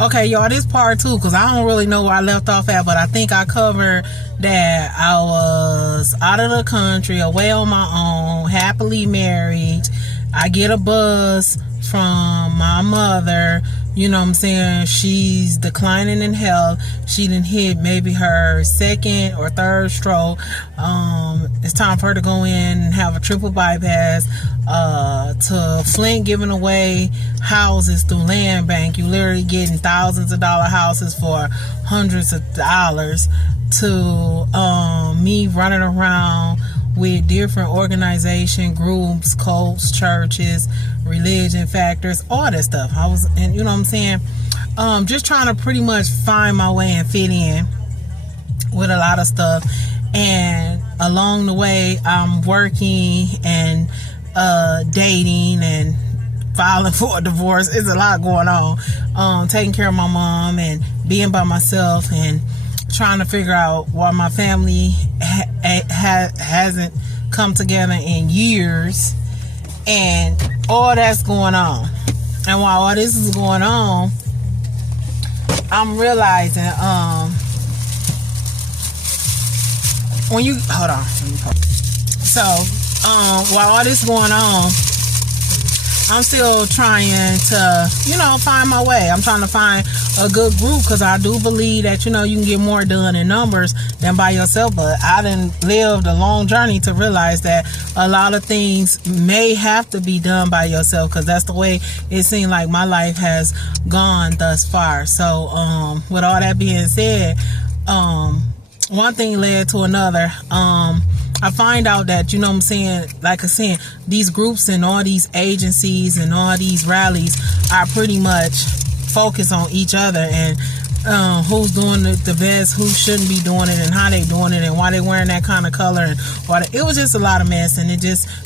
Okay, y'all, this part 2, because I don't really know where I left off at, but I think I covered that I was out of the country, away on my own, happily married. I get a buzz from my mother, you know what I'm saying, she's declining in health. She done hit maybe her second or third stroke. It's time for her to go in and have a triple bypass. To Flint giving away houses through land bank. You literally getting thousands of dollar houses for hundreds of dollars. To me running around with different organization groups, cults, churches, religion factors, all that stuff. I was, and you know what I'm saying, just trying to pretty much find my way and fit in with a lot of stuff. And along the way, I'm working and dating and filing for a divorce. It's a lot going on. Taking care of my mom and being by myself and trying to figure out why my family hasn't come together in years, and all that's going on. And while all this is going on, I'm realizing when you hold on, so while all this is going on, I'm still trying to, you know, find my way. I'm trying to find a good group, because I do believe that, you know, you can get more done in numbers than by yourself. But I done lived a long journey to realize that a lot of things may have to be done by yourself, because that's the way it seemed like my life has gone thus far. So with all that being said, one thing led to another. I find out that, you know what I'm saying, like I said, these groups and all these agencies and all these rallies are pretty much focused on each other and who's doing it the best, who shouldn't be doing it, and how they doing it, and why they wearing that kind of color, and it was just a lot of mess, and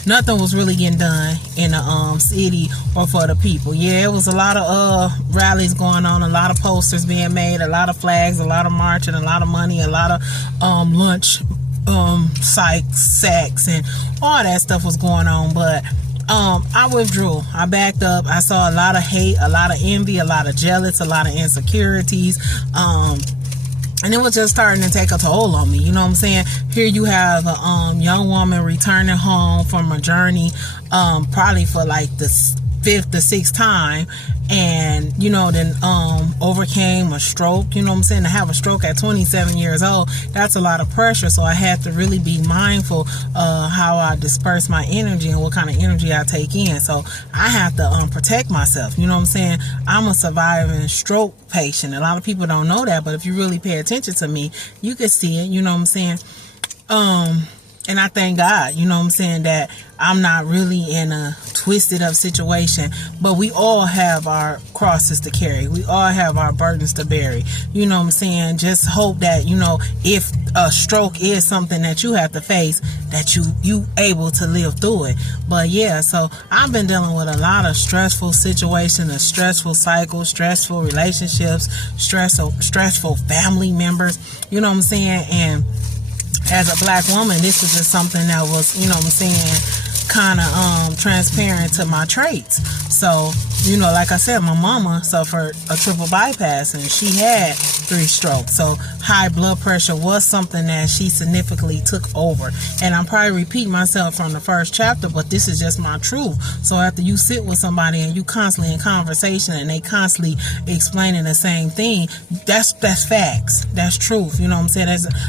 nothing was really getting done in the city or for the people. Yeah, it was a lot of rallies going on, a lot of posters being made, a lot of flags, a lot of marching, a lot of money, a lot of lunch sacks and all that stuff was going on. But I withdrew. I backed up. I saw a lot of hate, a lot of envy, a lot of jealous, a lot of insecurities, and it was just starting to take a toll on me. You know what I'm saying? Here you have a young woman returning home from a journey, probably for like the 5th or 6th time, and you know, then overcame a stroke. You know what I'm saying? To have a stroke at 27 years old, that's a lot of pressure. So I had to really be mindful of how I disperse my energy and what kind of energy I take in. So I have to protect myself. You know what I'm saying? I'm a surviving stroke patient. A lot of people don't know that, but if you really pay attention to me, you can see it. You know what I'm saying? And I thank God, you know what I'm saying, that I'm not really in a twisted up situation. But we all have our crosses to carry. We all have our burdens to bear. You know what I'm saying? Just hope that, you know, if a stroke is something that you have to face, that you able to live through it. But yeah, so I've been dealing with a lot of stressful situations, a stressful cycle, stressful relationships, stressful family members. You know what I'm saying? And as a black woman, this is just something that was, you know what I'm saying, kind of transparent to my traits. So, you know, like I said, my mama suffered a triple bypass and she had 3 strokes. So high blood pressure was something that she significantly took over. And I'm probably repeating myself from the first chapter, but this is just my truth. So after you sit with somebody and you constantly in conversation and they constantly explaining the same thing, that's facts. That's truth. You know what I'm saying?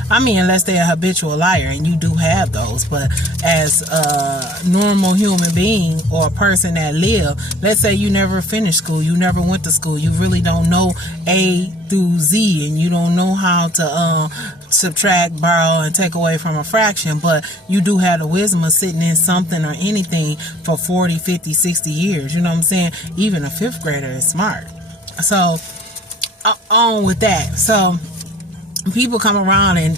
Unless they're a habitual liar, and you do have those. But as a normal human being or a person that live, let's say you never finished school, you never went to school, you really don't know A through Z, and you don't know how to subtract, borrow, and take away from a fraction, but you do have the wisdom of sitting in something or anything for 40, 50, 60 years. You know what I'm saying? Even a 5th grader is smart. So on with that. So people come around and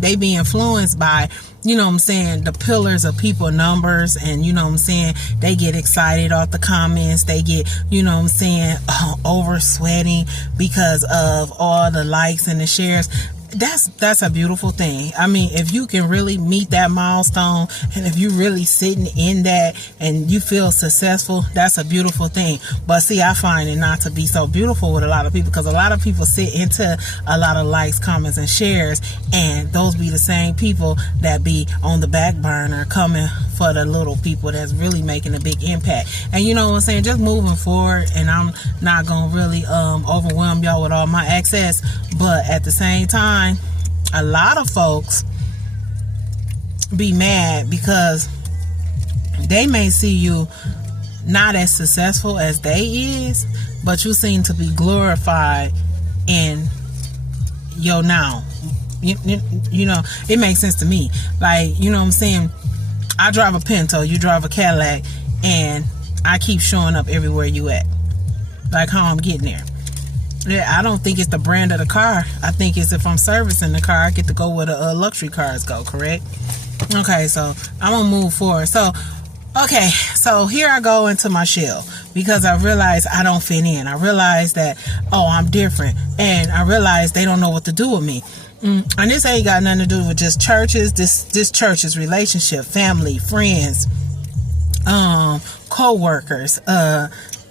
they be influenced by, you know what I'm saying, the pillars of people numbers, and you know what I'm saying, they get excited off the comments, they get, you know what I'm saying, over sweating because of all the likes and the shares. that's a beautiful thing. I mean, if you can really meet that milestone, and if you really sitting in that and you feel successful, that's a beautiful thing. But see, I find it not to be so beautiful with a lot of people, because a lot of people sit into a lot of likes, comments, and shares, and those be the same people that be on the back burner coming for the little people that's really making a big impact. And you know what I'm saying, just moving forward, and I'm not gonna really overwhelm y'all with all my access, but at the same time, a lot of folks be mad because they may see you not as successful as they is, but you seem to be glorified in your now. You know, it makes sense to me. Like, you know what I'm saying, I drive a Pinto, you drive a Cadillac, and I keep showing up everywhere you at. Like how I'm getting there. Yeah, I don't think it's the brand of the car. I think it's if I'm servicing the car, I get to go where the luxury cars go, correct? Okay, so I'm gonna move forward. So, okay, so here I go into my shell, because I realize I don't fit in. I realize that, oh, I'm different. And I realize they don't know what to do with me. And this ain't got nothing to do with just churches. This church's relationship, family, friends, co-workers,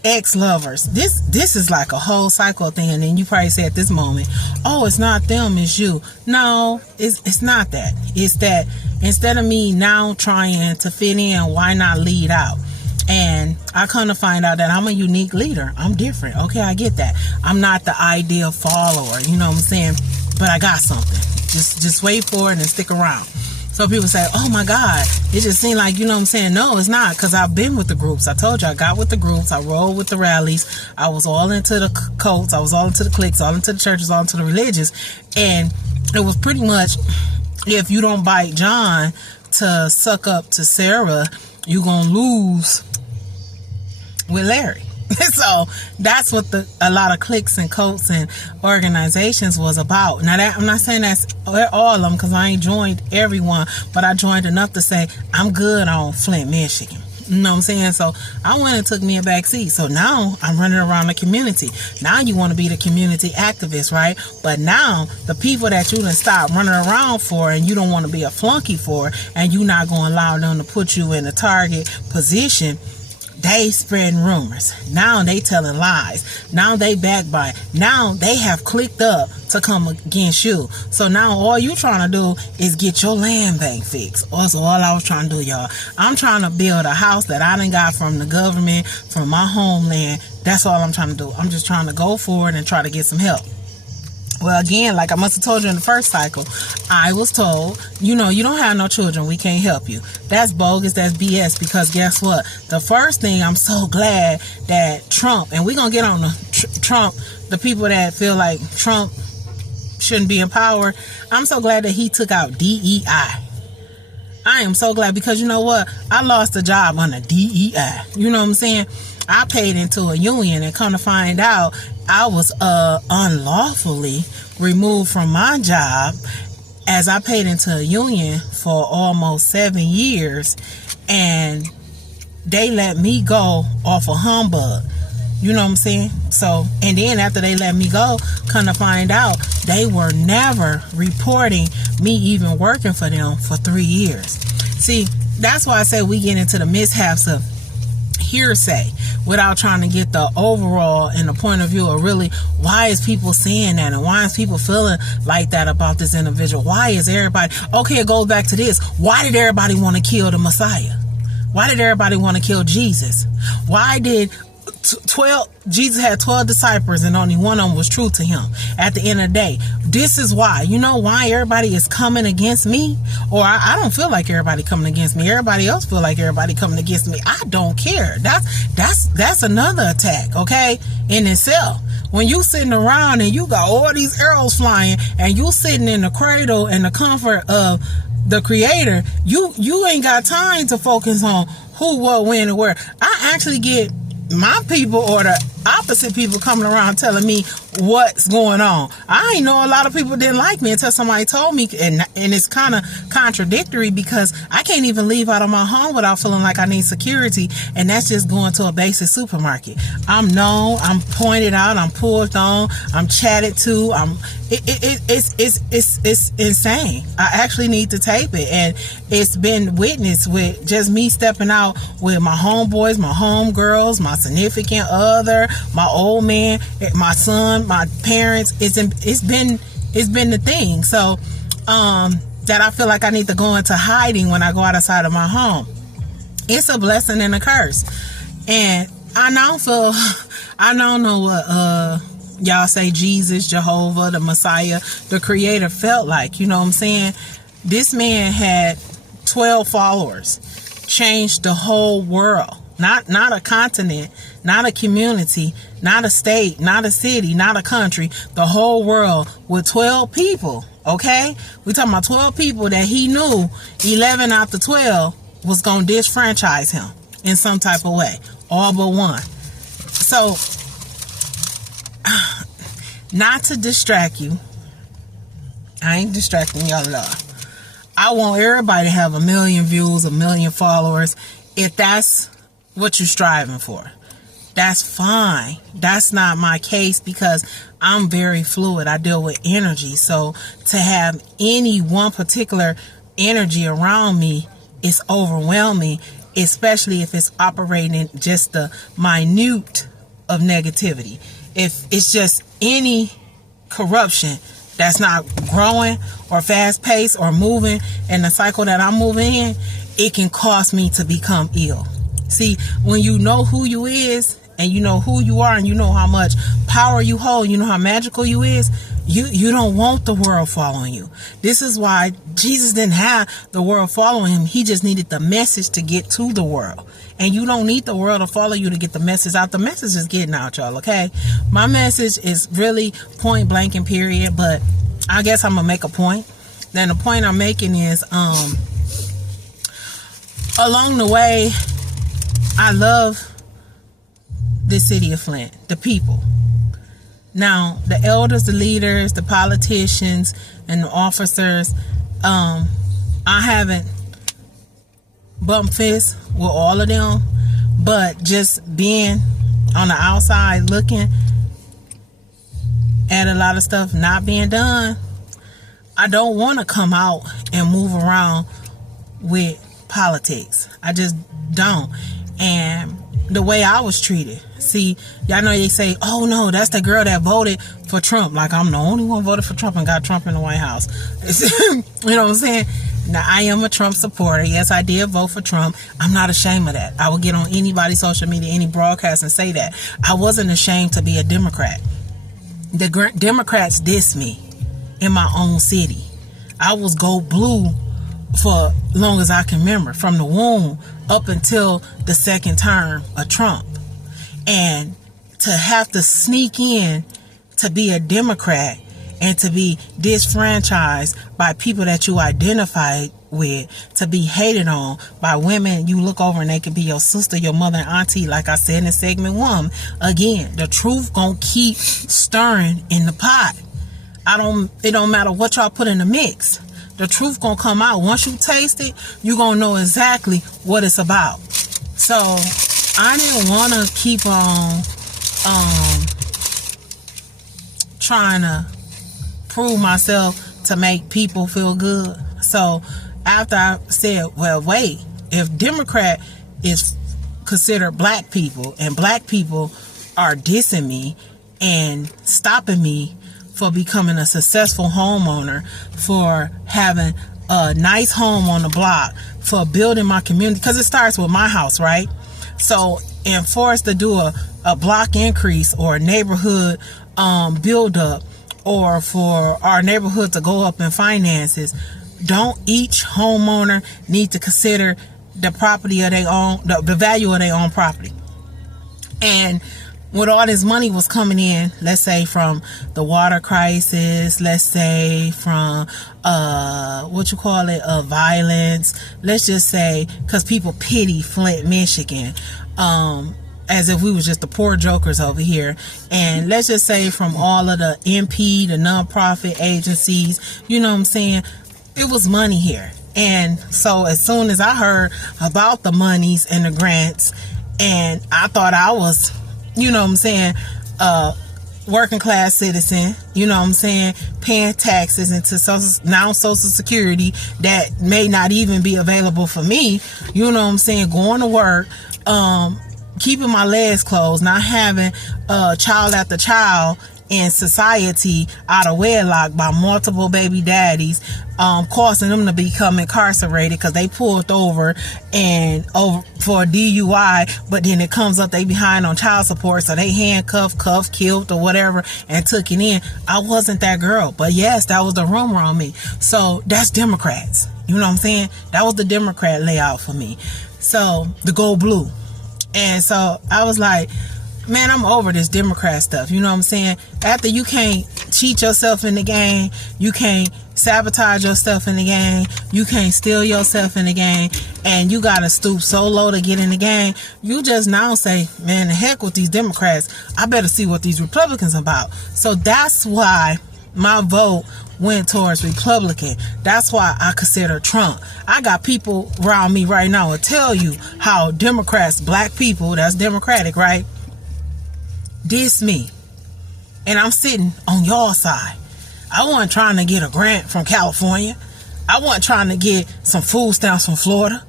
ex-lovers. This is like a whole cycle thing. And then you probably say at this moment, oh, it's not them, it's you. No, it's not that. It's that instead of me now trying to fit in, why not lead out? And I kind of find out that I'm a unique leader. I'm different. Okay, I get that. I'm not the ideal follower, you know what I'm saying? But I got something. Just wait for it and stick around. So people say, oh my God, it just seemed like, you know what I'm saying? No, it's not, because I've been with the groups. I told you, I got with the groups. I rolled with the rallies. I was all into the cults. I was all into the cliques, all into the churches, all into the religions. And it was pretty much, if you don't bite John to suck up to Sarah, you're going to lose with Larry. So that's what a lot of cliques and cults and organizations was about. Now, that I'm not saying that's all of them, because I ain't joined everyone, but I joined enough to say I'm good on Flint, Michigan. You know what I'm saying? So I went and took me a back seat. So now I'm running around the community. Now you want to be the community activist, right? But now the people that you done stop running around for, and you don't want to be a flunky for, and you're not going to allow them to put you in a target position, they spreading rumors. Now they telling lies. Now they backbite. Now they have clicked up to come against you. So now all you trying to do is get your land bank fixed. Also, all I was trying to do, y'all, I'm trying to build a house that I done got from the government, from my homeland. That's all I'm trying to do. I'm just trying to go forward and try to get some help. Well, again, like I must have told you in the first cycle, I was told, you know, you don't have no children, we can't help you. That's bogus, that's BS, because guess what? The first thing, I'm so glad that Trump, and we're going to get on the Trump, the people that feel like Trump shouldn't be in power, I'm so glad that he took out DEI. I am so glad, because you know what? I lost a job under DEI. You know what I'm saying? I paid into a union, and come to find out, I was unlawfully removed from my job, as I paid into a union for almost 7 years, and they let me go off a humbug. You know what I'm saying? So, and then after they let me go, come to find out, they were never reporting me even working for them for 3 years. See, that's why I say we get into the mishaps of hearsay without trying to get the overall and the point of view of really why is people saying that, and why is people feeling like that about this individual. Why is everybody, okay, it goes back to this, why did everybody want to kill the Messiah? Why did everybody want to kill Jesus? Why did Jesus had 12 disciples and only one of them was true to him at the end of the day? This is why. You know why everybody is coming against me? Or I don't feel like everybody coming against me. Everybody else feel like everybody coming against me. I don't care. That's another attack, okay, in itself. When you sitting around and you got all these arrows flying, and you sitting in the cradle in the comfort of the Creator, you ain't got time to focus on who, what, when, and where. I actually get my people or the opposite people coming around telling me what's going on. I ain't know a lot of people didn't like me until somebody told me, and it's kind of contradictory because I can't even leave out of my home without feeling like I need security, and that's just going to a basic supermarket. I'm known, I'm pointed out, I'm pulled on, I'm chatted to, it's insane. I actually need to tape it, and it's been witnessed with just me stepping out with my homeboys, my homegirls, my significant other, my old man, my son, my parents. It's been the thing. So that I feel like I need to go into hiding when I go outside of my home. It's a blessing and a curse. And I don't know what y'all say Jesus, Jehovah, the Messiah, the Creator felt like. You know what I'm saying? This man had 12 followers, changed the whole world. Not a continent, not a community, not a state, not a city, not a country, the whole world with 12 people, okay? We talking about 12 people that he knew 11 out the 12 was going to disfranchise him in some type of way, all but one. So, not to distract you, I ain't distracting y'all at all. I want everybody to have 1 million views, 1 million followers. If that's what you're striving for, that's fine. That's not my case because I'm very fluid. I deal with energy. So to have any one particular energy around me is overwhelming, especially if it's operating just the minute of negativity. If it's just any corruption that's not growing or fast paced or moving in the cycle that I'm moving in, it can cause me to become ill. See, when you know who you is and you know who you are and you know how much power you hold, you know how magical you is, you don't want the world following you. This is why Jesus didn't have the world following him. He just needed the message to get to the world. And you don't need the world to follow you to get the message out. The message is getting out, y'all, okay? My message is really point blank and period, but I guess I'm gonna make a point. Then the point I'm making is along the way, I love the city of Flint, the people. Now, the elders, the leaders, the politicians, and the officers, I haven't bumped fists with all of them, but just being on the outside looking at a lot of stuff not being done, I don't want to come out and move around with politics. I just don't. And the way I was treated. See, y'all know they say, oh no, that's the girl that voted for Trump. Like I'm the only one voted for Trump and got Trump in the White House. You know what I'm saying? Now, I am a Trump supporter. Yes, I did vote for Trump. I'm not ashamed of that. I will get on anybody's social media, any broadcast and say that. I wasn't ashamed to be a Democrat. The Democrats diss me in my own city. I was go blue for long as I can remember, from the womb up until the second term of Trump. And to have to sneak in to be a Democrat and to be disfranchised by people that you identify with, to be hated on by women you look over and they could be your sister, your mother, and auntie, like I said in segment 1. Again, the truth gonna keep stirring in the pot. It don't matter what y'all put in the mix. The truth gonna come out. Once you taste it, you gonna know exactly what it's about. So I didn't want to keep on trying to prove myself to make people feel good. So after I said, well, wait, if Democrat is considered black people and black people are dissing me and stopping me for becoming a successful homeowner, for having a nice home on the block, for building my community, because it starts with my house, right? So, and for us to do a block increase or a neighborhood build up, or for our neighborhood to go up in finances, don't each homeowner need to consider the property of their own, the value of their own property? And with all this money was coming in, let's say from the water crisis, let's say from violence, let's just say, because people pity Flint, Michigan, as if we was just the poor jokers over here. And let's just say from all of the MP, the nonprofit agencies, you know what I'm saying, it was money here. And so as soon as I heard about the monies and the grants, and I thought I was, you know what I'm saying, working class citizen, you know what I'm saying, paying taxes into Social Security that may not even be available for me, you know what I'm saying, going to work, keeping my legs closed, not having child after child in society out of wedlock by multiple baby daddies, causing them to become incarcerated because they pulled over for a DUI, but then it comes up they behind on child support, so they handcuffed, cuffed, killed, or whatever, and took it in. I wasn't that girl, but yes, that was the rumor on me. So that's Democrats. You know what I'm saying? That was the Democrat layout for me. So the go blue. And so I was like, man, I'm over this Democrat stuff. You know what I'm saying? After you can't cheat yourself in the game, you can't sabotage yourself in the game, you can't steal yourself in the game, and you gotta stoop so low to get in the game, you just now say, man, the heck with these Democrats. I better see what these Republicans about. So that's why my vote went towards Republican. That's why I consider Trump. I got people around me right now will tell you how Democrats, black people, that's Democratic, right, diss me, and I'm sitting on y'all side. I wasn't trying to get a grant from California. I wasn't trying to get some food stamps from Florida.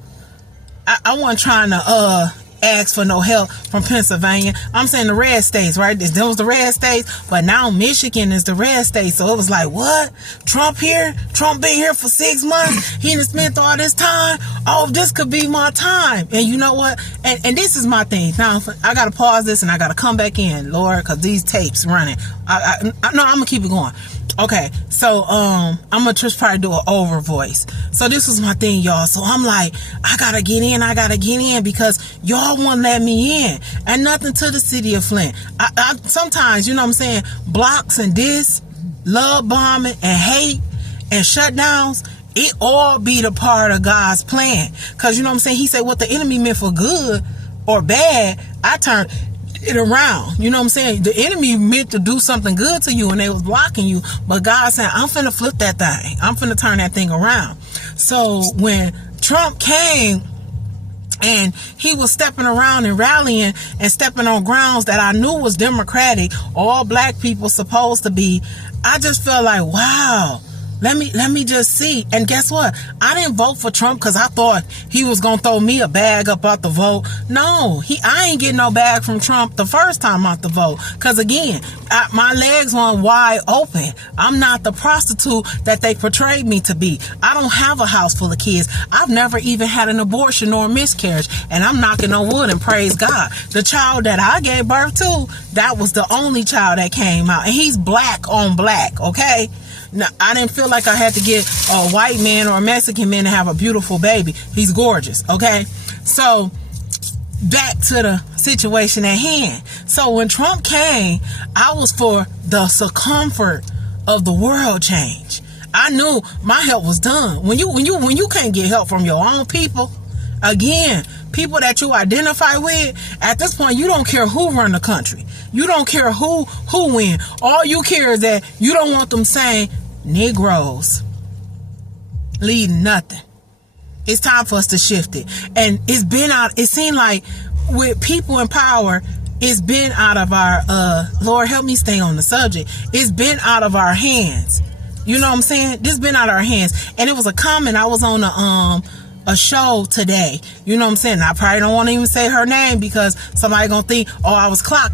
I wasn't trying to ask for no help from Pennsylvania. I'm saying the red states, right? This was the red states, but now Michigan is the red state. So it was like, what? Trump here? Trump been here for 6 months? He done spent all this time? Oh, this could be my time. And you know what? And this is my thing. Now, I got to pause this and I got to come back in, Lord, because these tapes running. No, I'm going to keep it going. Okay, so I'm gonna just probably do an over voice. So this was my thing, y'all. So I'm like, I gotta get in because y'all won't let me in. And nothing to the city of Flint. I sometimes, you know what I'm saying, blocks and this, love bombing and hate and shutdowns, it all be the part of God's plan. Because you know what I'm saying, he said what the enemy meant for good or bad, I turned it around. You know what I'm saying? The enemy meant to do something good to you and they was blocking you, but God said, I'm finna flip that thing. I'm finna turn that thing around. So when Trump came and he was stepping around and rallying and stepping on grounds that I knew was Democratic, all black people supposed to be, I just felt like, wow, let me just see. And guess what? I didn't vote for Trump because I thought he was going to throw me a bag up out the vote. No, I ain't getting no bag from Trump the first time out the vote. Because again, my legs were wide open. I'm not the prostitute that they portrayed me to be. I don't have a house full of kids. I've never even had an abortion or a miscarriage. And I'm knocking on wood and praise God. The child that I gave birth to, that was the only child that came out. And he's black on black, okay? Now, I didn't feel like I had to get a white man or a Mexican man to have a beautiful baby. He's gorgeous, okay? So, back to the situation at hand. So, when Trump came, I was for the circumference of the world change. I knew my help was done. When you can't get help from your own people, again, people that you identify with, at this point, you don't care who run the country. You don't care who win. All you care is that you don't want them saying Negroes leading nothing. It's time for us to shift it. And it's been out, it seemed like with people in power, it's been out of our, Lord help me stay on the subject. It's been out of our hands. You know what I'm saying? This been out of our hands. And it was a comment. I was on a show today. You know what I'm saying? I probably don't want to even say her name because somebody gonna think, oh, I was clock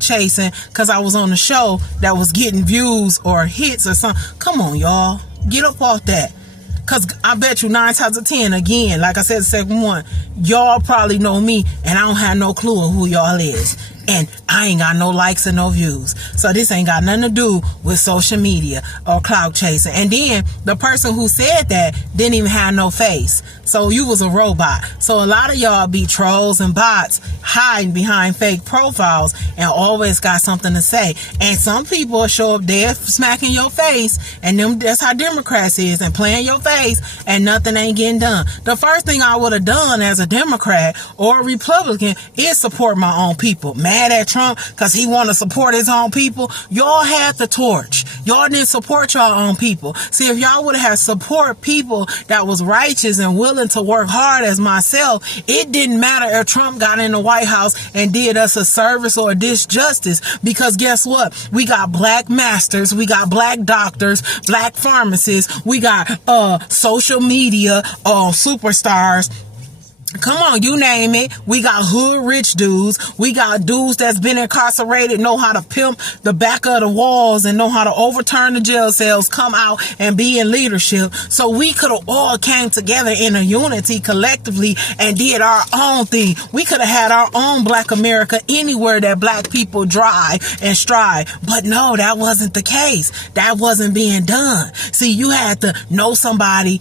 chasing because I was on a show that was getting views or hits or something. Come on, y'all. Get up off that. Because I bet you 9 times out of 10, again, like I said, the second one, y'all probably know me and I don't have no clue of who y'all is. and I ain't got no likes and no views. So this ain't got nothing to do with social media or clout chasing. And then the person who said that didn't even have no face. So you was a robot. So a lot of y'all be trolls and bots hiding behind fake profiles and always got something to say. And some people show up dead smacking your face, and that's how Democrats is, and playing your face, and nothing ain't getting done. The first thing I would have done as a Democrat or a Republican is support my own people. Mad at Trump because he want to support his own people. Y'all had the torch. Y'all didn't support your own people. See, if y'all would have support people that was righteous and willing to work hard as myself, it didn't matter if Trump got in the White House and did us a service or a disjustice, because guess what? We got black masters, we got black doctors, black pharmacists, we got social media superstars. Come on, you name it. We got hood rich dudes. We got dudes that's been incarcerated, know how to pimp the back of the walls and know how to overturn the jail cells, come out and be in leadership. So we could have all came together in a unity collectively and did our own thing. We could have had our own Black America anywhere that black people drive and strive. But no, that wasn't the case. That wasn't being done. See, you had to know somebody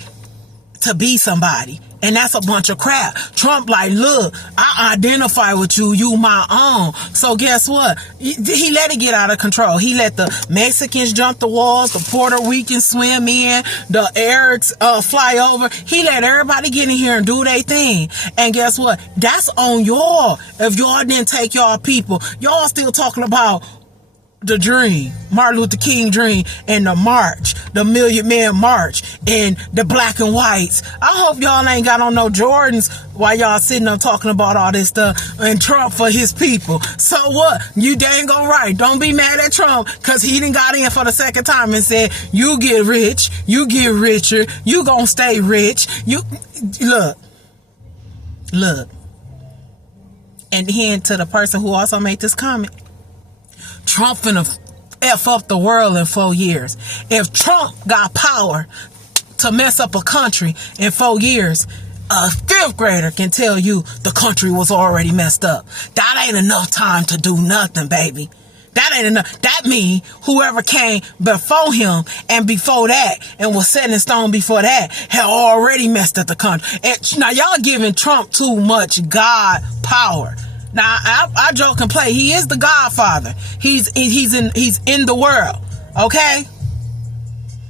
to be somebody. And that's a bunch of crap. Trump like, look, I identify with you, you my own. So guess what? He let it get out of control. He let the Mexicans jump the walls, the Puerto Ricans swim in, the Arabs fly over. He let everybody get in here and do their thing. And guess what? That's on y'all. If y'all didn't take y'all people, y'all still talking about the dream, Martin Luther King dream, and the march, the Million Man March, and the black and whites. I hope y'all ain't got on no Jordans while y'all sitting up talking about all this stuff and Trump for his people. So what? You dang go right. Don't be mad at Trump because he done got in for the second time and said, you get rich, you get richer, you gonna stay rich. You look. And then to the person who also made this comment, Trump finna F up the world in 4 years. If Trump got power to mess up a country in 4 years, a fifth grader can tell you the country was already messed up. That ain't enough time to do nothing, baby. That ain't enough. That mean whoever came before him and before that and was set in stone before that had already messed up the country. And now y'all giving Trump too much God power. Now, I joke and play. He is the Godfather. He's in the world. Okay?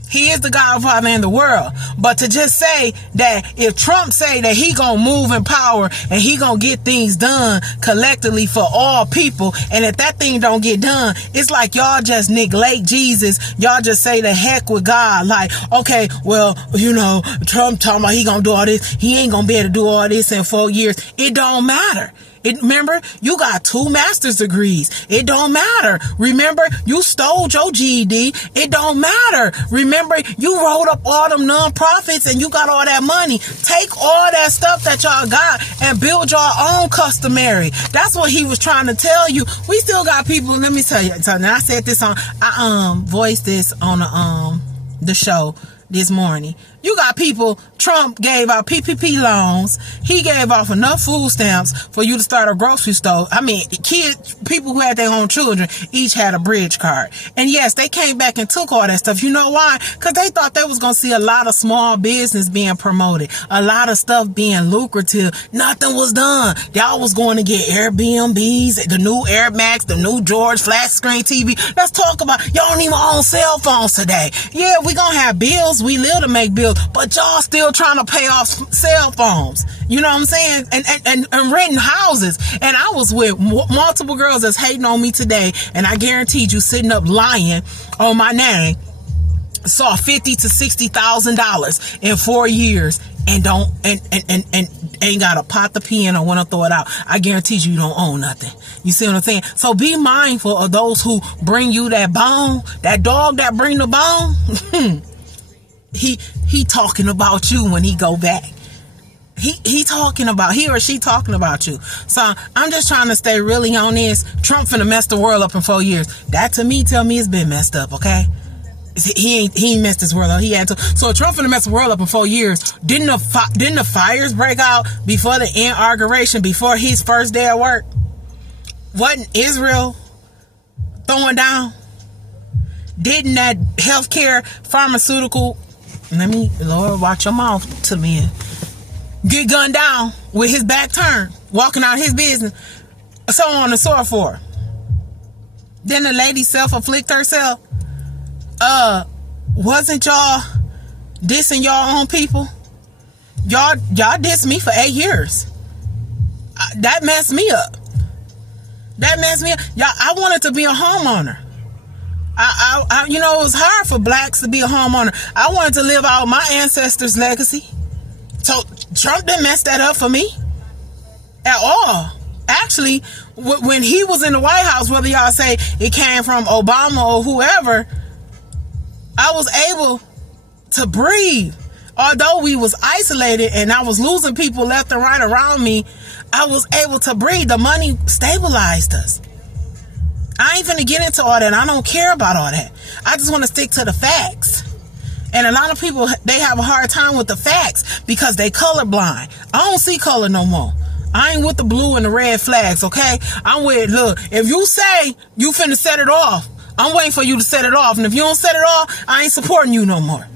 He is the Godfather in the world. But to just say that if Trump say that he gonna move in power and he gonna get things done collectively for all people, and if that thing don't get done, it's like y'all just neglect Jesus. Y'all just say the heck with God. Like, okay, well, you know, Trump talking about he gonna do all this. He ain't gonna be able to do all this in 4 years. It don't matter. Remember, you got 2 master's degrees. It don't matter. Remember, you stole your GED. It don't matter. Remember, you wrote up all them nonprofits and you got all that money. Take all that stuff that y'all got and build your own customary. That's what he was trying to tell you. We still got people. Let me tell you something. I said this on, I voiced this on the show this morning. You got people, Trump gave out PPP loans. He gave off enough food stamps for you to start a grocery store. I mean, kids, people who had their own children, each had a bridge card. And yes, they came back and took all that stuff. You know why? Because they thought they was going to see a lot of small business being promoted. A lot of stuff being lucrative. Nothing was done. Y'all was going to get Airbnbs, the new Air Max, the new George flat screen TV. Let's talk about, y'all don't even own cell phones today. Yeah, we going to have bills. We live to make bills. But y'all still trying to pay off cell phones. You know what I'm saying? And renting houses. And I was with multiple girls that's hating on me today. And I guaranteed you sitting up lying on my name saw $50,000 to $60,000 in 4 years and ain't got a pot to pee in or want to throw it out. I guarantee you don't own nothing. You see what I'm saying? So be mindful of those who bring you that bone, that dog that bring the bone. He talking about you when he go back. He or she talking about you. So I'm just trying to stay really on this. Trump finna mess the world up in 4 years. That to me tell me it's been messed up, okay? He ain't messed this world up. He had to. So Trump finna mess the world up in 4 years. Didn't the fires break out before the inauguration, before his first day at work? Wasn't Israel throwing down? Didn't that healthcare, pharmaceutical, Lord, watch your mouth to me, get gunned down with his back turned, walking out his business, so on and so forth. Then the lady self-afflict herself. Wasn't y'all dissing y'all own people? Y'all dissed me for 8 years. That messed me up. Y'all, I wanted to be a homeowner. It was hard for blacks to be a homeowner. I wanted to live out my ancestors' legacy. So Trump didn't mess that up for me at all. Actually, when he was in the White House, whether y'all say it came from Obama or whoever, I was able to breathe. Although we was isolated and I was losing people left and right around me, I was able to breathe. The money stabilized us. I ain't finna get into all that. I don't care about all that. I just want to stick to the facts. And a lot of people, they have a hard time with the facts because they colorblind. I don't see color no more. I ain't with the blue and the red flags, okay? I'm with, look, if you say you finna set it off, I'm waiting for you to set it off. And if you don't set it off, I ain't supporting you no more.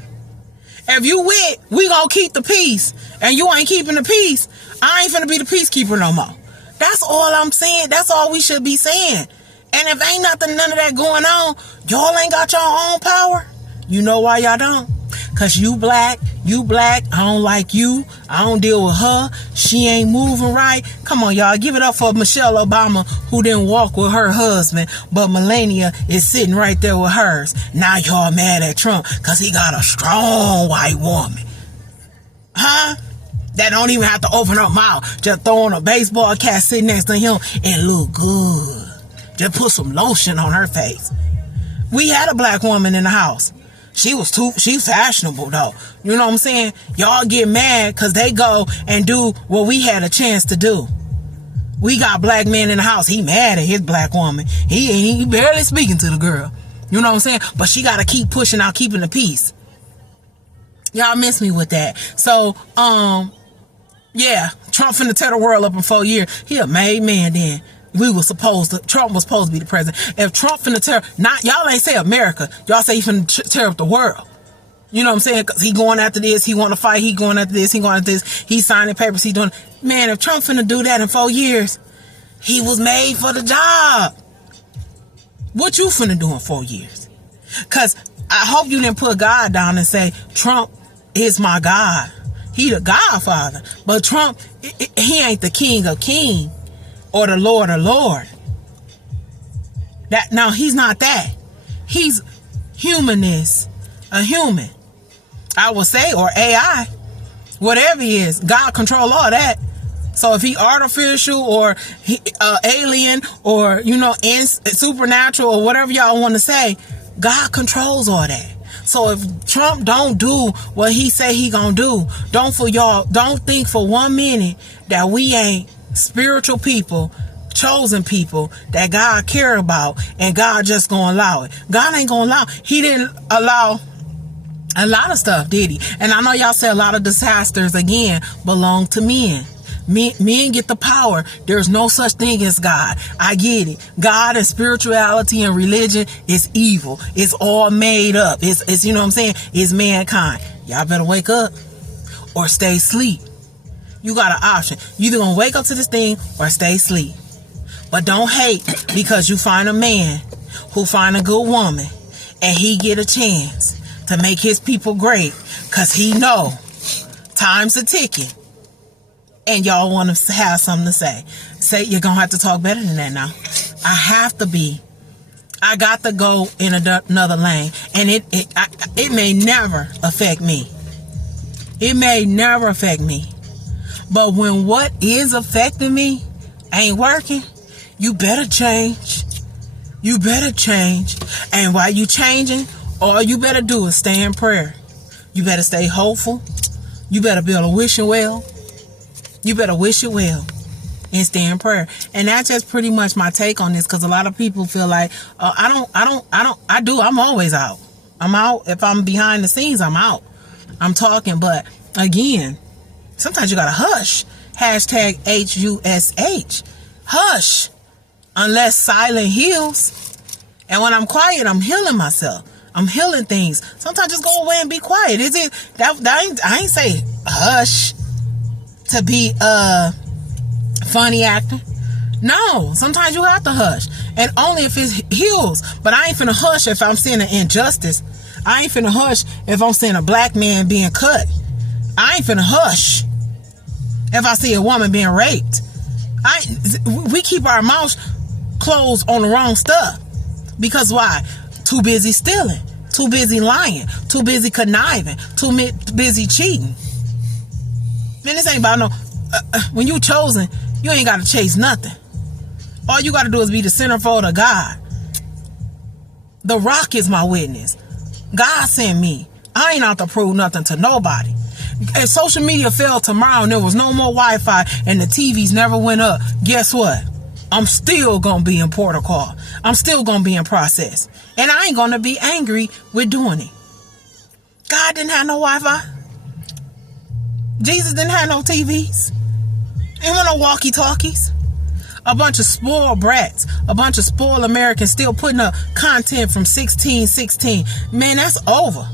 If you with, we gonna keep the peace. And you ain't keeping the peace, I ain't finna be the peacekeeper no more. That's all I'm saying. That's all we should be saying. And if ain't none of that going on, y'all ain't got your own power. You know why y'all don't? Cause you black, I don't like you, I don't deal with her, she ain't moving right. Come on, y'all, give it up for Michelle Obama, who didn't walk with her husband, but Melania is sitting right there with hers. Now y'all mad at Trump cause he got a strong white woman. Huh? That don't even have to open her mouth, just throwing a baseball cap sitting next to him and look good. Just put some lotion on her face. We had a black woman in the house. She's fashionable though. You know what I'm saying? Y'all get mad because they go and do what we had a chance to do. We got black men in the house. He mad at his black woman. He barely speaking to the girl. You know what I'm saying? But she got to keep pushing out, keeping the peace. Y'all miss me with that. So, yeah, Trump finna tear the world up in 4 years. He a made man then. Trump was supposed to be the president. If Trump finna tear, y'all ain't say America. Y'all say he finna tear up the world. You know what I'm saying? Cause he going after this, he want to fight, he going after this, he going after this, he signing papers, he doing, man, if Trump finna do that in 4 years, he was made for the job. What you finna do in 4 years? Cause I hope you didn't put God down and say, Trump is my God. He the Godfather. But Trump, he ain't the King of Kings. Or the Lord of Lord. No, he's not that. He's humanist. A human. I would say, or AI. Whatever he is. God control all that. So if he artificial or alien or, supernatural or whatever y'all want to say, God controls all that. So if Trump don't do what he say he gonna do, don't think for 1 minute that we ain't spiritual people, chosen people that God care about, and God just gonna allow it. God ain't gonna allow. He didn't allow a lot of stuff, did he? And I know y'all say a lot of disasters again belong to men. Men get the power. There's no such thing as God. I get it. God and spirituality and religion is evil. It's all made up. It's you know what I'm saying? It's mankind. Y'all better wake up or stay asleep. You got an option. You either gonna wake up to this thing or stay asleep. But don't hate because you find a man who find a good woman and he get a chance to make his people great because he know time's a ticking and y'all want to have something to say. Say you're gonna have to talk better than that now. I got to go in another lane, and it may never affect me. It may never affect me. But when what is affecting me ain't working, you better change. You better change. And while you changing, all you better do is stay in prayer. You better stay hopeful. You better build a wishing well. You better wish it well and stay in prayer. And that's just pretty much my take on this, because a lot of people feel like, I'm always out. I'm out. If I'm behind the scenes, I'm out. I'm talking. But again, sometimes you gotta hush. Hashtag HUSH. Hush. unless silent heals. And when I'm quiet, I'm healing myself. I'm healing things. Sometimes just go away and be quiet. Is it that I ain't say hush to be funny acting. No, sometimes you have to hush, and only if it heals. But I ain't finna hush if I'm seeing an injustice. I ain't finna hush if I'm seeing a black man being cut. I ain't finna hush if I see a woman being raped. We keep our mouths closed on the wrong stuff. Because why? Too busy stealing, too busy lying, too busy conniving, too busy cheating. Man, this ain't about no... when you chosen, you ain't got to chase nothing. All you got to do is be the centerfold of God. The Rock is my witness. God sent me. I ain't out to prove nothing to nobody. If social media failed tomorrow and there was no more Wi-Fi and the TVs never went up, guess what? I'm still going to be in protocol. I'm still going to be in process. And I ain't going to be angry with doing it. God didn't have no Wi-Fi. Jesus didn't have no TVs. Ain't no walkie-talkies. A bunch of spoiled brats. A bunch of spoiled Americans still putting up content from 1616. Man, that's over.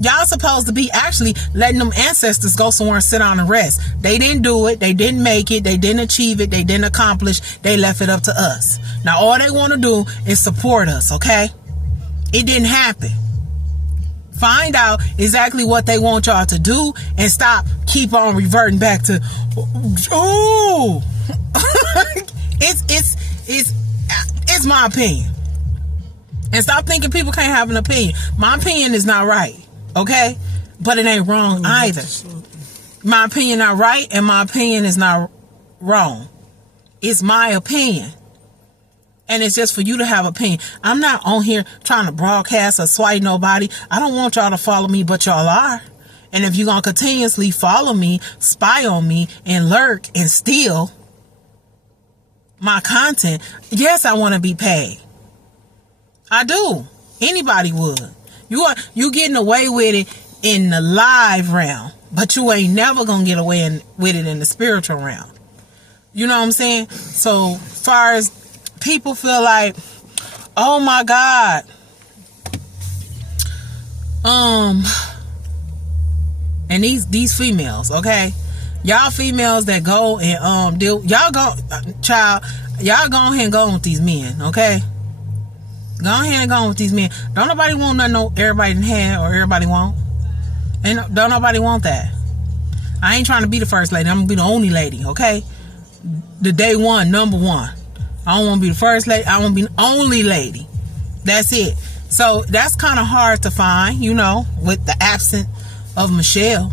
Y'all supposed to be actually letting them ancestors go somewhere and sit down and rest. They didn't do it. They didn't make it. They didn't achieve it. They didn't accomplish. They left it up to us. Now, all they want to do is support us, okay? It didn't happen. Find out exactly what they want y'all to do and keep on reverting back to, ooh. It's my opinion. And stop thinking people can't have an opinion. My opinion is not right. Okay? But it ain't wrong either. My opinion not right and my opinion is not wrong. It's my opinion. And it's just for you to have opinion. I'm not on here trying to broadcast or swipe nobody. I don't want y'all to follow me, but y'all are. And if you're going to continuously follow me, spy on me, and lurk and steal my content, yes, I want to be paid. I do. Anybody would. You getting away with it in the live realm, but you ain't never gonna get away with it in the spiritual realm. You know what I'm saying? So far as people feel like, oh my God, and these females, okay, y'all females that go and y'all go ahead and go with these men, okay? Go ahead and go with these men. Don't nobody want nothing everybody done had or everybody want. Don't nobody want that. I ain't trying to be the first lady. I'm gonna be the only lady, okay? The day one, number one. I don't want to be the first lady. I want to be the only lady. That's it. So that's kind of hard to find, you know, with the absence of Michelle.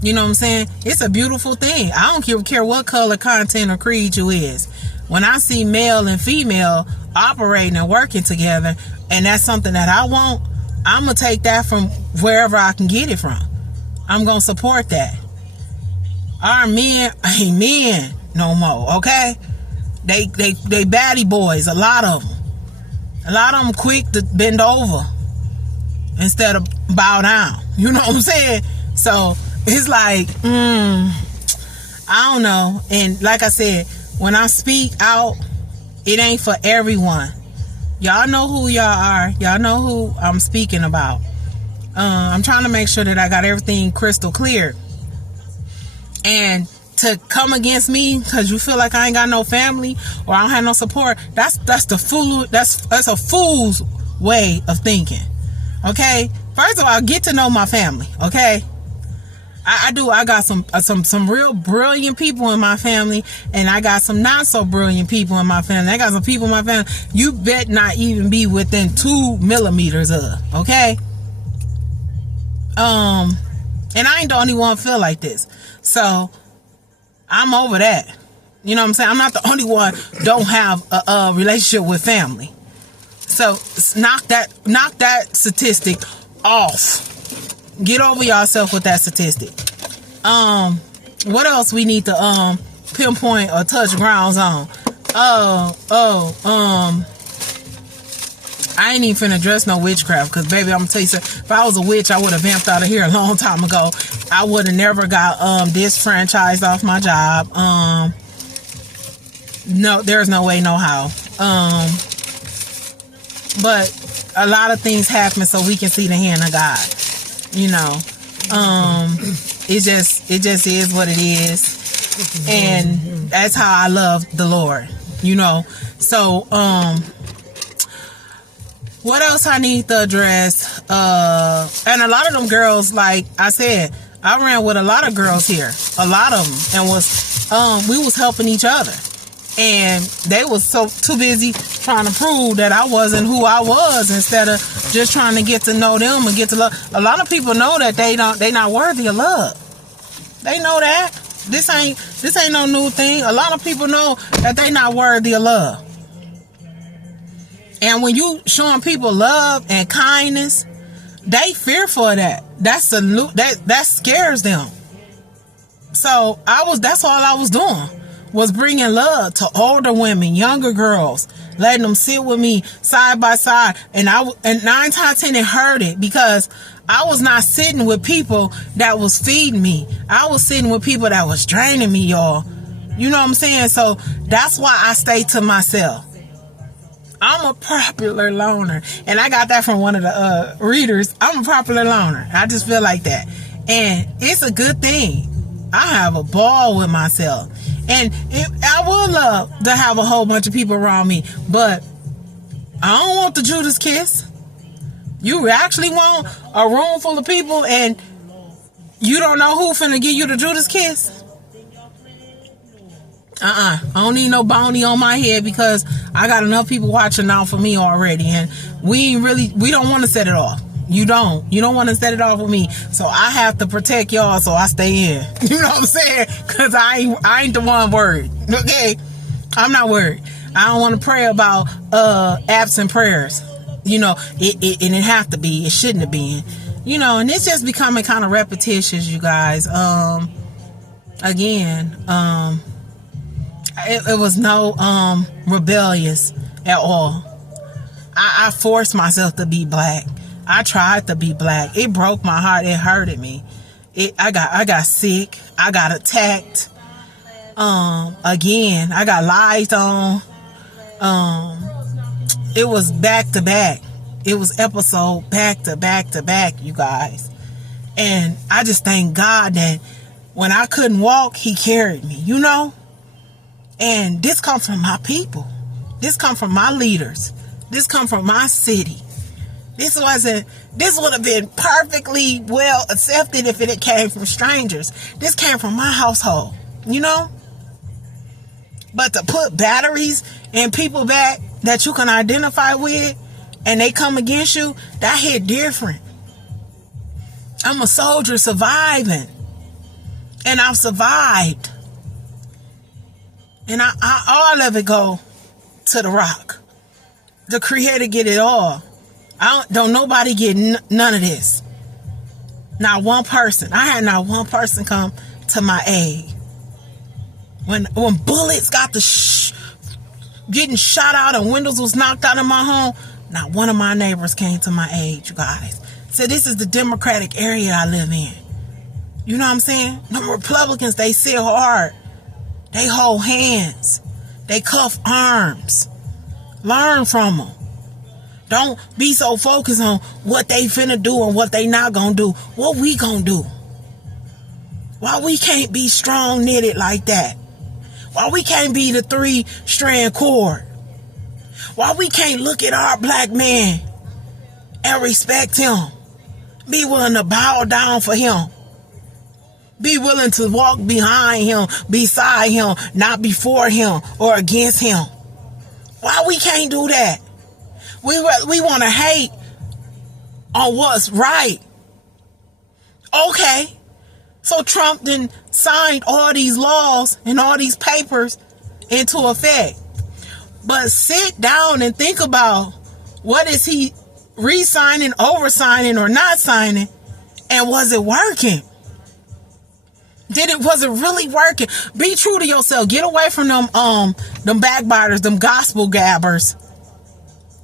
You know what I'm saying? It's a beautiful thing. I don't care what color, content, or creed you is. When I see male and female operating and working together, and that's something that I want, I'm going to take that from wherever I can get it from. I'm going to support that. Our men ain't men no more, okay? They baddie boys, a lot of them. A lot of them quick to bend over instead of bow down. You know what I'm saying? So it's like, I don't know. And like I said, when I speak out, it ain't for everyone. Y'all know who y'all are. Y'all know who I'm speaking about. I'm trying to make sure that I got everything crystal clear. And to come against me because you feel like I ain't got no family or I don't have no support, that's a fool's way of thinking. Okay? First of all, get to know my family. Okay? I do. I got some real brilliant people in my family, and I got some not so brilliant people in my family. I got some people in my family you bet not even be within 2 millimeters of. Okay? And I ain't the only one feel like this. So I'm over that. You know what I'm saying? I'm not the only one don't have a relationship with family. So knock that statistic off. Get over yourself with that statistic. What else we need to pinpoint or touch grounds on? I ain't even finna address no witchcraft, because baby, I'm gonna tell you something. If I was a witch, I would have vamped out of here a long time ago. I would have never got disfranchised off my job. no, there's no way, no how. But a lot of things happen so we can see the hand of God. You know, it just is what it is, and that's how I love the Lord. You know, so what else I need to address? And a lot of them girls, like I said, I ran with a lot of girls here, a lot of them, and we was helping each other, and they was so too busy trying to prove that I wasn't who I was instead of just trying to get to know them and get to love. A lot of people know that they not worthy of love. They know that. This ain't no new thing. A lot of people know that they not worthy of love. And when you showing people love and kindness, they fearful of that. That scares them. So that's all I was doing, was bringing love to older women, younger girls, letting them sit with me side by side. And 9 times 10 it hurt it, because I was not sitting with people that was feeding me. I was sitting with people that was draining me, y'all. You know what I'm saying? So that's why I stay to myself. I'm a popular loner, and I got that from one of the readers. I'm a popular loner. I just feel like that, and it's a good thing. I have a ball with myself, and I would love to have a whole bunch of people around me, but I don't want the Judas kiss. You actually want a room full of people, and you don't know who finna give you the Judas kiss? I don't need no bounty on my head, because I got enough people watching out for me already, and we don't want to set it off. You don't want to set it off with me, so I have to protect y'all, so I stay in. You know what I'm saying? Because I ain't the one worried. Okay, I'm not worried. I don't want to pray about absent prayers. You know, it have to be. It shouldn't have been. You know, and it's just becoming kind of repetitious, you guys. It was no rebellious at all. I forced myself to be black. I tried to be black. It broke my heart. It hurted me. I got sick. I got attacked. Again, I got lied on. It was back to back. It was episode back to back to back, you guys. And I just thank God that when I couldn't walk, He carried me, you know? And this comes from my people. This comes from my leaders. This comes from my city. This would have been perfectly well accepted if it came from strangers. This came from my household, you know? But to put batteries in people back that you can identify with, and they come against you, that hit different. I'm a soldier surviving. And I've survived. And all of it go to the rock. The Creator get it all. Don't nobody get none of this. Not one person. I had not one person come to my aid. When bullets got getting shot out and windows was knocked out in my home, not one of my neighbors came to my aid, you guys. So this is the Democratic area I live in. You know what I'm saying? The Republicans, they sit hard. They hold hands. They cuff arms. Learn from them. Don't be so focused on what they finna do and what they not gonna do. What we gonna do? Why we can't be strong knitted like that? Why we can't be the 3-strand cord? Why we can't look at our black man and respect him? Be willing to bow down for him. Be willing to walk behind him, beside him, not before him or against him. Why we can't do that? We want to hate on what's right. Okay. So Trump then signed all these laws and all these papers into effect. But sit down and think about, what is he re-signing, over-signing, or not signing? And was it working? Was it really working? Be true to yourself. Get away from them backbiters, them gospel gabbers,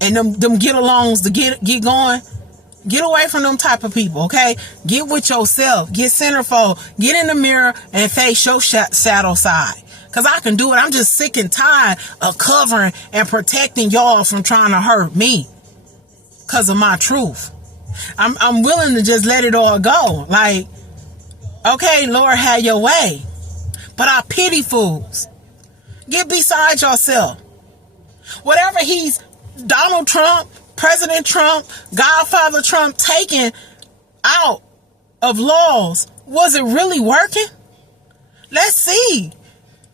and them get-alongs to get going. Get away from them type of people, okay? Get with yourself. Get centerfold. Get in the mirror and face your shadow side. Because I can do it. I'm just sick and tired of covering and protecting y'all from trying to hurt me because of my truth. I'm willing to just let it all go. Like, okay, Lord, have your way. But I pity fools. Get beside yourself. Whatever he's Donald Trump, President Trump, Godfather Trump taking out of laws, was it really working? Let's see.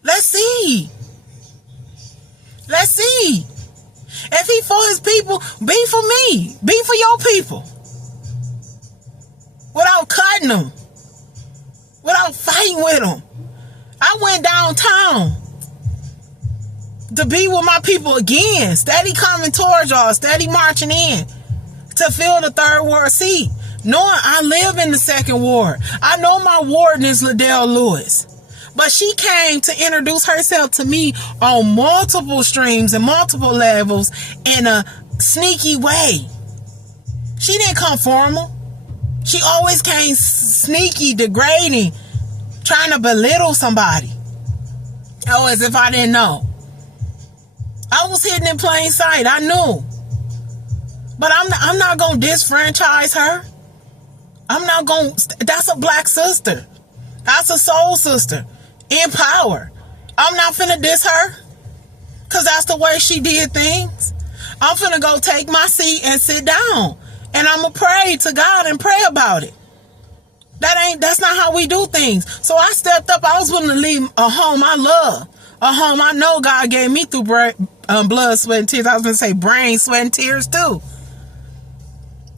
Let's see. Let's see. If he for his people, be for me. Be for your people. Without cutting them. Without fighting with them. I went downtown to be with my people again. Steady coming towards y'all. Steady marching in to fill the 3rd ward seat. Knowing I live in the 2nd ward. I know my warden is Liddell Lewis. But she came to introduce herself to me on multiple streams and multiple levels in a sneaky way. She didn't come formal. She always came sneaky, degrading, trying to belittle somebody. Oh, as if I didn't know. I was hidden in plain sight. I knew. But I'm not going to disfranchise her. I'm not going to. That's a black sister. That's a soul sister. In power. I'm not finna diss her. Because that's the way she did things. I'm finna go take my seat and sit down. And I'm going to pray to God and pray about it. That's not how we do things. So I stepped up. I was willing to leave a home I love. A home I know God gave me through blood, sweat, and tears. I was going to say brain, sweat, and tears too.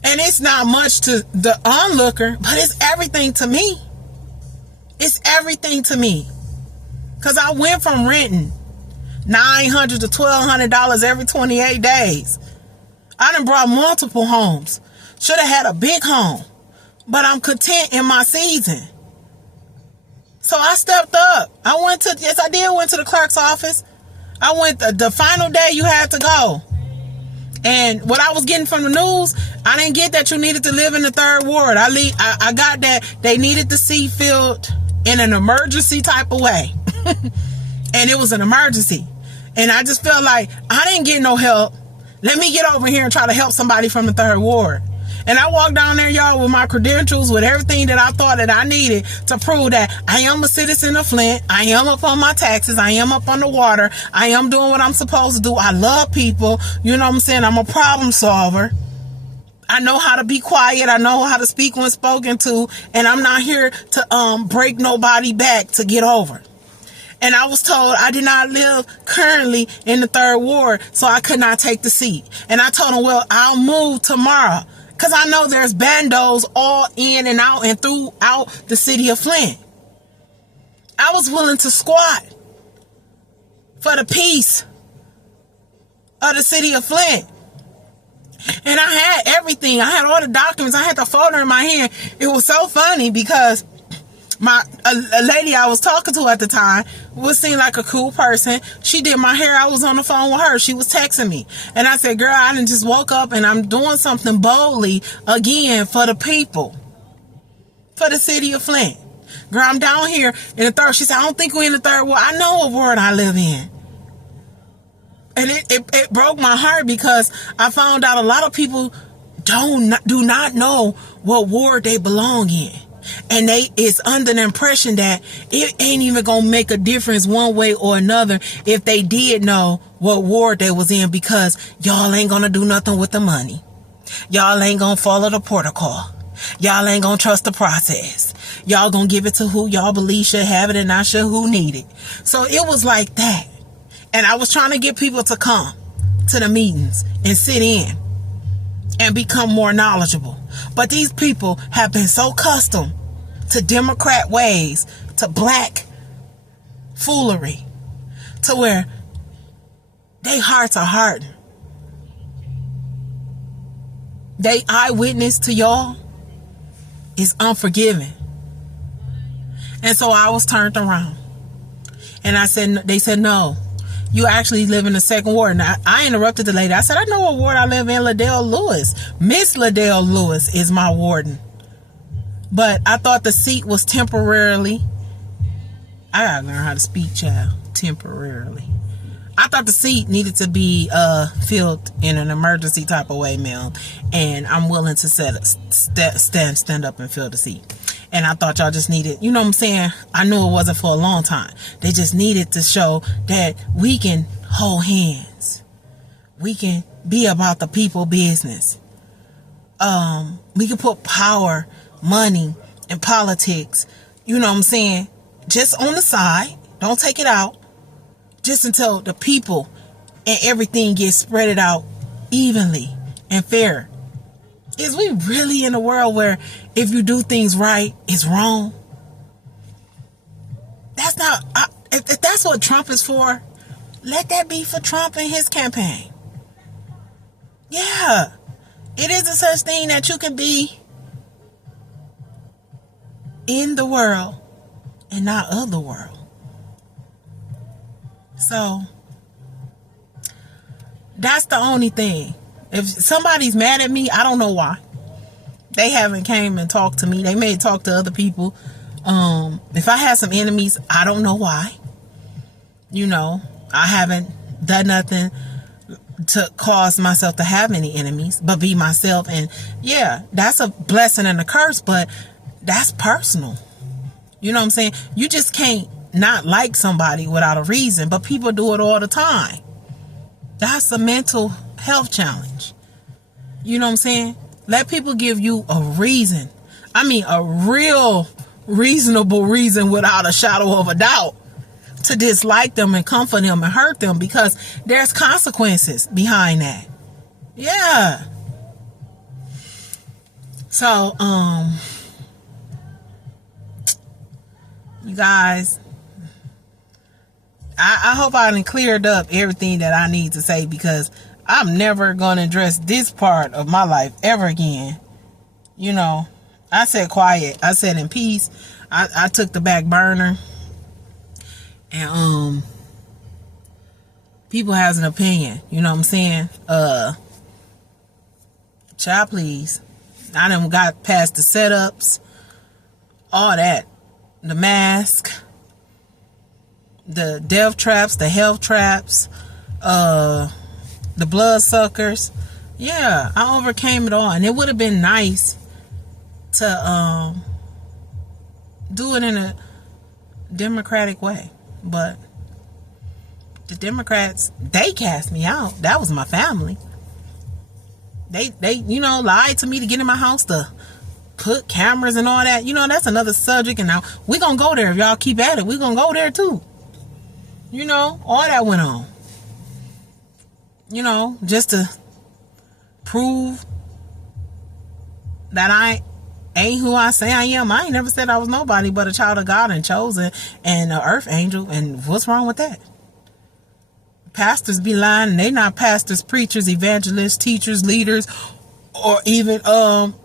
And it's not much to the onlooker, but it's everything to me. It's everything to me. Because I went from renting $900 to $1,200 every 28 days. I done brought multiple homes. Should have had a big home. But I'm content in my season. So I stepped up. I went to the clerk's office. I went the final day you had to go. And what I was getting from the news, I didn't get that you needed to live in the 3rd ward. I got that they needed the seat filled in an emergency type of way. And it was an emergency. And I just felt like I didn't get no help. Let me get over here and try to help somebody from the 3rd ward. And I walked down there, y'all, with my credentials, with everything that I thought that I needed to prove that I am a citizen of Flint. I am up on my taxes. I am up on the water. I am doing what I'm supposed to do. I love people. You know what I'm saying? I'm a problem solver. I know how to be quiet. I know how to speak when spoken to. And I'm not here to break nobody back to get over. And I was told I did not live currently in the 3rd ward, so I could not take the seat. And I told them, well, I'll move tomorrow. Because I know there's bandos all in and out and throughout the city of Flint. I was willing to squat for the peace of the city of Flint. And I had everything. I had all the documents. I had the folder in my hand. It was so funny because a lady I was talking to at the time seemed like a cool person. She did my hair. I was on the phone with her. She was texting me. And I said, girl, I done just woke up and I'm doing something boldly again for the people. For the city of Flint. Girl, I'm down here in the 3rd. She said, I don't think we're in the 3rd ward. I know what ward I live in. And it broke my heart because I found out a lot of people do not know what ward they belong in. And it's under the impression that it ain't even gonna make a difference one way or another if they did know what ward they was in, because y'all ain't gonna do nothing with the money. Y'all ain't gonna follow the protocol. Y'all ain't gonna trust the process. Y'all gonna give it to who y'all believe should have it and not sure who need it. So it was like that. And I was trying to get people to come to the meetings and sit in and become more knowledgeable. But these people have been so accustomed to Democrat ways, to black foolery, to where their hearts are hardened. They eyewitness to y'all is unforgiving. And so I was turned around. And they said, no, you actually live in the 2nd ward. Now, I interrupted the lady. I said, I know what ward I live in, Liddell Lewis. Miss Liddell Lewis is my warden. But I thought the seat was temporarily. I gotta learn how to speak, child. temporarily. I thought the seat needed to be filled in an emergency type of way, ma'am. And I'm willing to stand up and fill the seat. And I thought y'all just needed, you know what I'm saying? I knew it wasn't for a long time. They just needed to show that we can hold hands. We can be about the people business. We can put power, money, and politics, you know what I'm saying, just on the side. Don't take it out. Just until the people and everything gets spread out evenly and fair. Is we really in a world where if you do things right, it's wrong? That's not, if that's what Trump is for, let that be for Trump and his campaign. Yeah. It is a such thing that you can be in the world and not of the world. So that's the only thing. If somebody's mad at me, I don't know why. They haven't came and talked to me. They may talk to other people. If I had some enemies, I don't know why. You know, I haven't done nothing to cause myself to have any enemies, but be myself. And yeah, that's a blessing and a curse, but that's personal. You know what I'm saying? You just can't not like somebody without a reason, but people do it all the time. That's a mental health challenge. You know what I'm saying? Let people give you a reason. I mean, a real reasonable reason without a shadow of a doubt to dislike them and comfort them and hurt them, because there's consequences behind that. Yeah. So, you guys, I hope I done cleared up everything that I need to say, because I'm never going to address this part of my life ever again. You know, I said quiet. I said in peace. I took the back burner. And people has an opinion. You know what I'm saying? Child, please. I done got past the setups. All that. The mask. The death traps, the health traps, the blood suckers. Yeah, I overcame it all. And it would have been nice to do it in a democratic way. But the Democrats, they cast me out. That was my family. They you know, lied to me to get in my house, to put cameras and all that. You know, that's another subject. And now we're going to go there. If y'all keep at it, we're going to go there too. You know, all that went on. You know, just to prove that I ain't who I say I am. I ain't never said I was nobody but a child of God and chosen and an earth angel. And what's wrong with that? Pastors be lying, and they not pastors, preachers, evangelists, teachers, leaders, or even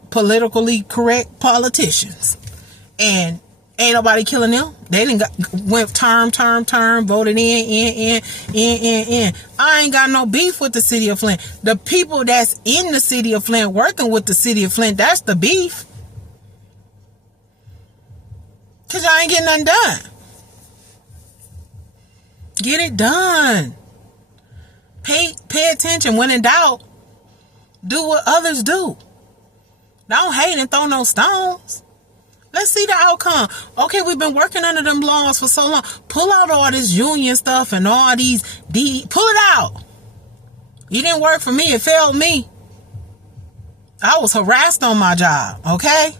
politically correct politicians. And ain't nobody killing them. They didn't went term, voted in. I ain't got no beef with the city of Flint. The people that's in the city of Flint, working with the city of Flint, that's the beef. Because y'all ain't getting nothing done. Get it done. Pay attention. When in doubt, do what others do. Don't hate and throw no stones. Let's see the outcome. Okay, we've been working under them laws for so long. Pull out all this union stuff and all these pull it out. You didn't work for me. It failed me. I was harassed on my job. Okay?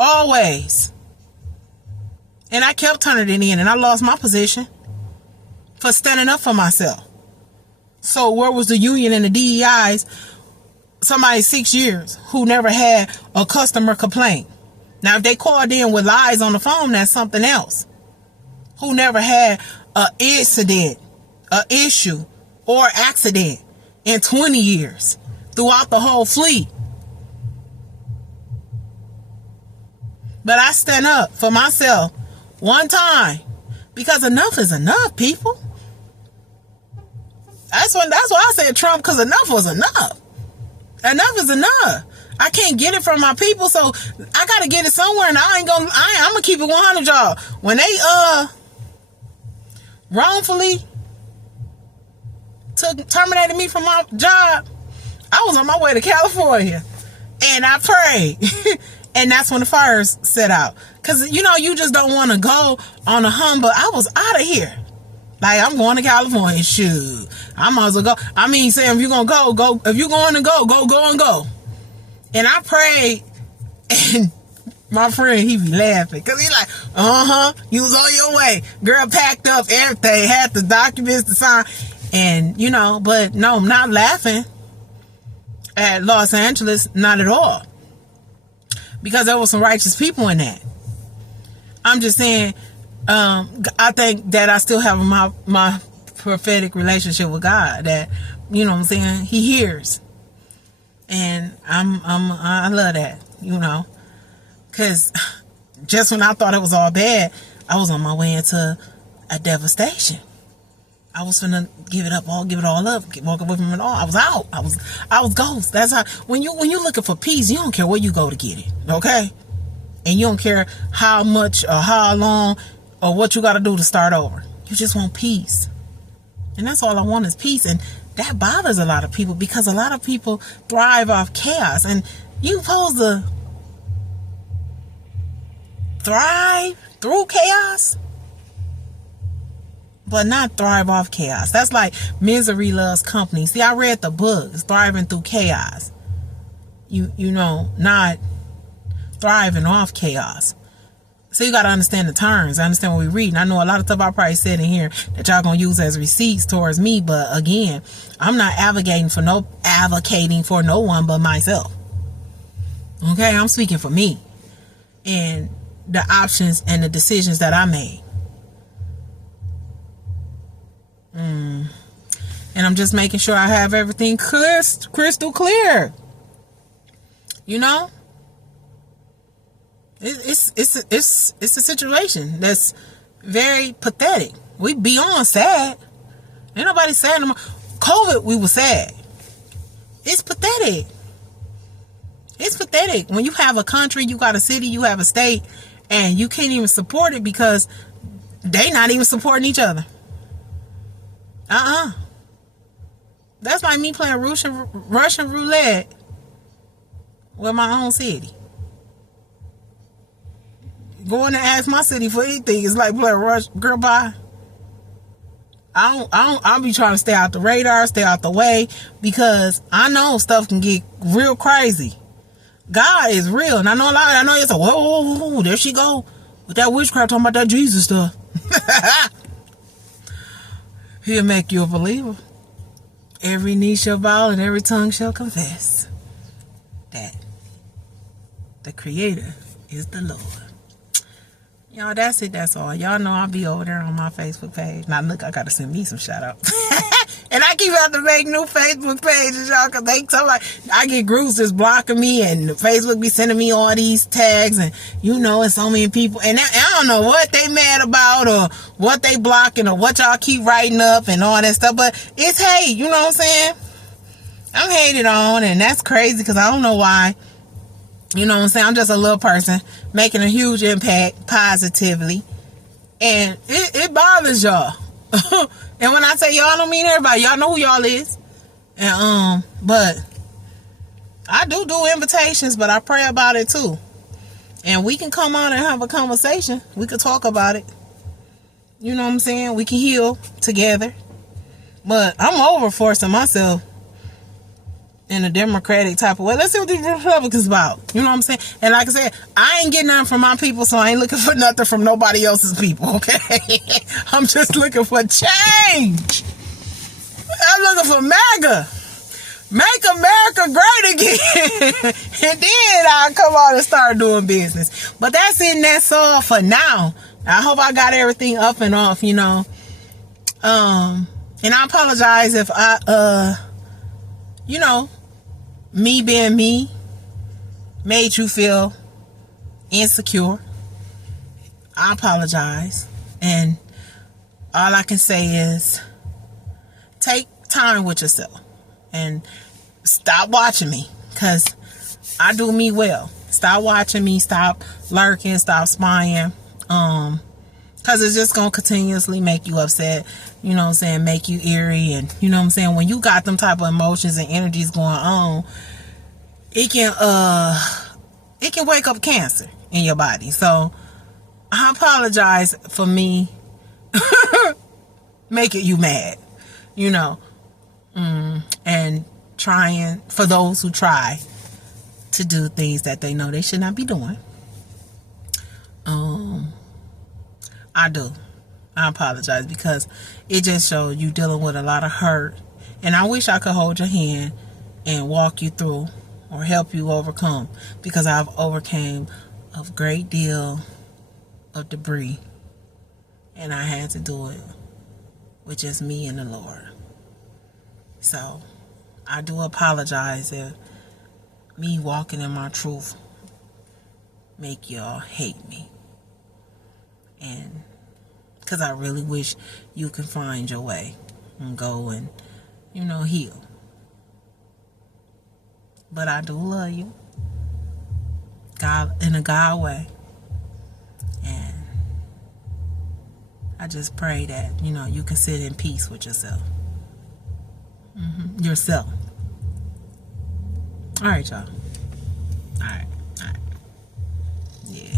Always. And I kept turning it in, and I lost my position for standing up for myself. So where was the union and the DEIs? Somebody 6 years who never had a customer complaint. Now, if they called in with lies on the phone, that's something else. Who never had an incident, an issue, or accident in 20 years throughout the whole fleet. But I stand up for myself one time, because enough is enough, people. That's why I said Trump, because enough was enough. Enough is enough. I can't get it from my people, so I gotta get it somewhere, and I'm gonna keep it 100, y'all. When they wrongfully terminated me from my job, I was on my way to California. And I prayed. And that's when the fires set out. Because, you know, you just don't want to go on a humble. I was out of here. Like, I'm going to California. Shoot. I might as well go. I mean, Sam, if you're going to go. If you're going to go. And I prayed. And my friend, he be laughing. Because he like, you was on your way. Girl packed up everything. Had the documents to sign. And, you know, but no, I'm not laughing at Los Angeles. Not at all. Because there were some righteous people in that. I'm just saying, I think that I still have my prophetic relationship with God. That, you know what I'm saying, He hears. And I love that, you know. Because just when I thought it was all bad, I was on my way into a devastation. I was finna give it all up, walk away from it all. I was out. I was ghost. That's how, when you're looking for peace, you don't care where you go to get it, okay? And you don't care how much or how long or what you got to do to start over. You just want peace. And that's all I want is peace. And that bothers a lot of people because a lot of people thrive off chaos. And you supposed to thrive through chaos, but not thrive off chaos. That's like Misery Loves Company. See, I read the book. It's Thriving Through Chaos. You know, not thriving off chaos. So you got to understand the terms. I understand what we read. And I know a lot of stuff I probably said in here that y'all going to use as receipts towards me. But again, I'm not advocating for no one but myself. Okay? I'm speaking for me and the options and the decisions that I made. And I'm just making sure I have everything crystal clear. You know? It's a situation that's very pathetic. We beyond sad. Ain't nobody sad no more. COVID, we were sad. It's pathetic. It's pathetic. When you have a country, you got a city, you have a state, and you can't even support it because they not even supporting each other. That's like me playing Russian roulette with my own city. Going to ask my city for anything is like playing girl, bye. I'll be trying to stay out the radar, stay out the way, because I know stuff can get real crazy. God is real, and I know it's a whoa, there she go with that witchcraft talking about that Jesus stuff. He'll make you a believer. Every knee shall bow and every tongue shall confess that the Creator is the Lord. Y'all, that's it. That's all. Y'all know I'll be over there on my Facebook page. Now, look, I got to send me some shout outs. And I keep having to make new Facebook pages, y'all, because I get groups that's blocking me, and Facebook be sending me all these tags, and you know, it's so many people, and I don't know what they mad about, or what they blocking, or what y'all keep writing up, and all that stuff, but it's hate, you know what I'm saying? I'm hated on, and that's crazy, because I don't know why. You know what I'm saying? I'm just a little person making a huge impact positively, and it bothers y'all. And when I say y'all, I don't mean everybody. Y'all know who y'all is. And but I do invitations, but I pray about it too. And we can come on and have a conversation. We could talk about it. You know what I'm saying? We can heal together. But I'm over forcing myself in a democratic type of way. Let's see what these Republicans about. You know what I'm saying? And like I said, I ain't getting nothing from my people, so I ain't looking for nothing from nobody else's people, okay? I'm just looking for change. I'm looking for MAGA. Make America great again. And then I'll come on and start doing business. But that's it, and that's all for now. I hope I got everything up and off, you know. And I apologize if you know, me being me made you feel insecure. I apologize. And all I can say is take time with yourself and stop watching me, because I do me well. Stop watching me, stop lurking, stop spying, because Because it's just going to continuously make you upset, you know what I'm saying, make you eerie. And, you know what I'm saying, when you got them type of emotions and energies going on, it can wake up cancer in your body. So I apologize for me making you mad, you know, and trying, for those who try to do things that they know they should not be doing. I apologize, because it just showed you dealing with a lot of hurt, and I wish I could hold your hand and walk you through or help you overcome, because I've overcame a great deal of debris, and I had to do it with just me and the Lord. So I do apologize if me walking in my truth make y'all hate me, and because I really wish you can find your way and go and, you know, heal. But I do love you, God, in a God way. And I just pray that, you know, you can sit in peace with yourself. Yourself. All right, y'all. All right. Yeah.